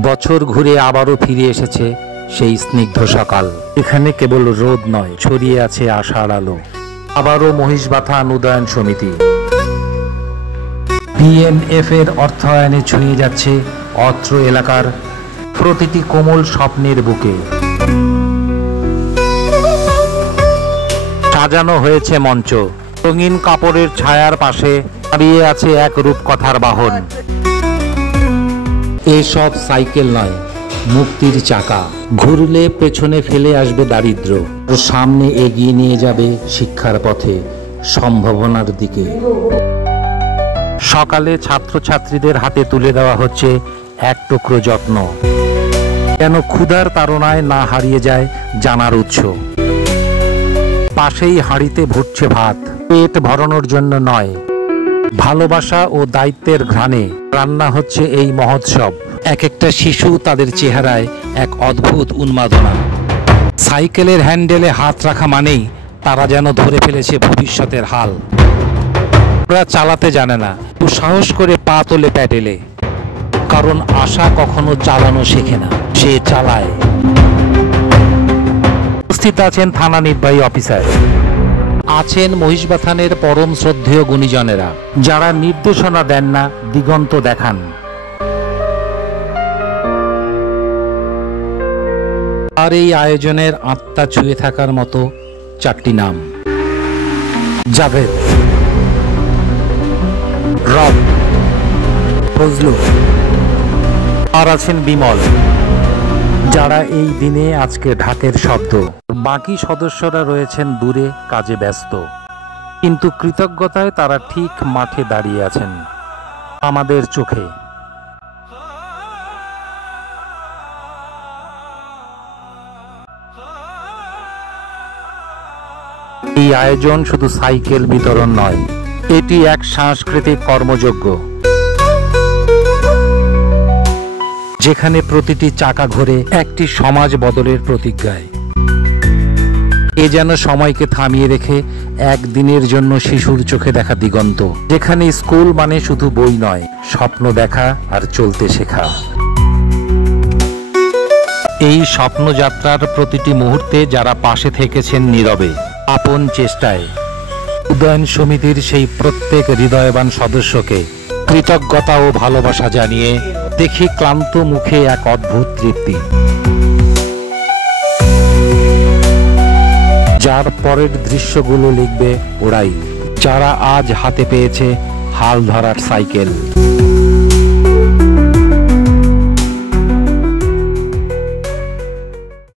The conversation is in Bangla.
বছর ঘুরে আবারও ফিরে এসেছে সেই স্নিগ্ধ সকাল। এখানে কেবল রোদ নয়, ছড়িয়ে আছে আশার আলো। আবারও মহিষবাথা উন্নয়ন সমিতি PMF এর অর্থায়নে ছুঁয়ে যাচ্ছে অত্র এলাকার প্রতিটি কোমল স্বপ্নের বুকে। সাজানো হয়েছে মঞ্চ, রঙিন কাপড়ের ছায়ার পাশে দাঁড়িয়ে আছে এক রূপকথার বাহন। এসব সাইকেল নয়, মুক্তির চাকা। ঘুরলে পেছনে ফেলে আসবে দারিদ্র্য, ও সামনে এগিয়ে নিয়ে যাবে শিক্ষার পথে, সম্ভাবনার দিকে। সকালে ছাত্রছাত্রীদের হাতে তুলে দেওয়া হচ্ছে এক টুকরো যত্ন, যেন ক্ষুধার তাড়নায় না হারিয়ে যায় জানার উৎস। পাশেই হাঁড়িতে ভুটছে ভাত, পেট ভরানোর জন্য নয়, ভালোবাসা ও দায়িত্বের ঘ্রাণে রান্না হচ্ছে এই মহোৎসব। এক একটা শিশু, তাদের চেহারায় এক অদ্ভুত উন্মাদনা। সাইকেলের হ্যান্ডেলে হাত রাখা মানেই তারা যেন ধরে ফেলেছে ভবিষ্যতের হাল। ওরা চালাতে জানে না, সাহস করে পা তোলে প্যাডেলে, কারণ আশা কখনো চালানো শেখে না, সে চালায়। উপস্থিত আছেন থানা নির্বাহী অফিসার, আছেন মহিষবাথানের পরম শ্রদ্ধেয় গুণীজনেরা, যারা নির্দেশনা দেন না, দিগন্ত দেখান। আর এই আয়োজনের আত্মা ছুঁয়ে থাকার মতো চারটি নাম: জাভেদ, রব, ফজলু, আর আছেন বিমল, যারা এই দিনে আজকে ঢাকের শব্দ। বাকি সদস্যরা রয়েছেন দূরে কাজে ব্যস্ত, কিন্তু কৃতজ্ঞতায় তারা ঠিক মাঠে দাঁড়িয়ে আছেন আমাদের চোখে। এই আয়োজন শুধু সাইকেল বিতরণ নয়, এটি এক সাংস্কৃতিক কর্মযজ্ঞ, যেখানে প্রতিটি চাকা ঘোরে একটি সমাজ বদলের প্রতিজ্ঞায়। এ যেন সময়কে থামিয়ে রেখে একদিনের জন্য শিশুর চোখে দেখা দিগন্ত, যেখানে স্কুল মানে শুধু বই নয়, স্বপ্ন দেখা আর চলতে শেখা। এই স্বপ্নযাত্রার প্রতিটি মুহূর্তে যারা পাশে থেকেছেন নীরবে, আপন চেষ্টায়, উন্নয়ন সমিতির সেই প্রত্যেক হৃদয়বান সদস্যকে কৃতজ্ঞতা ও ভালোবাসা জানিয়ে দেখি ক্লান্ত মুখে এক অদ্ভুত তৃপ্তি, যার পরের দৃশ্যগুলো লিখবে ওরাই, যারা আজ হাতে পেয়েছে হাল ধরার সাইকেল।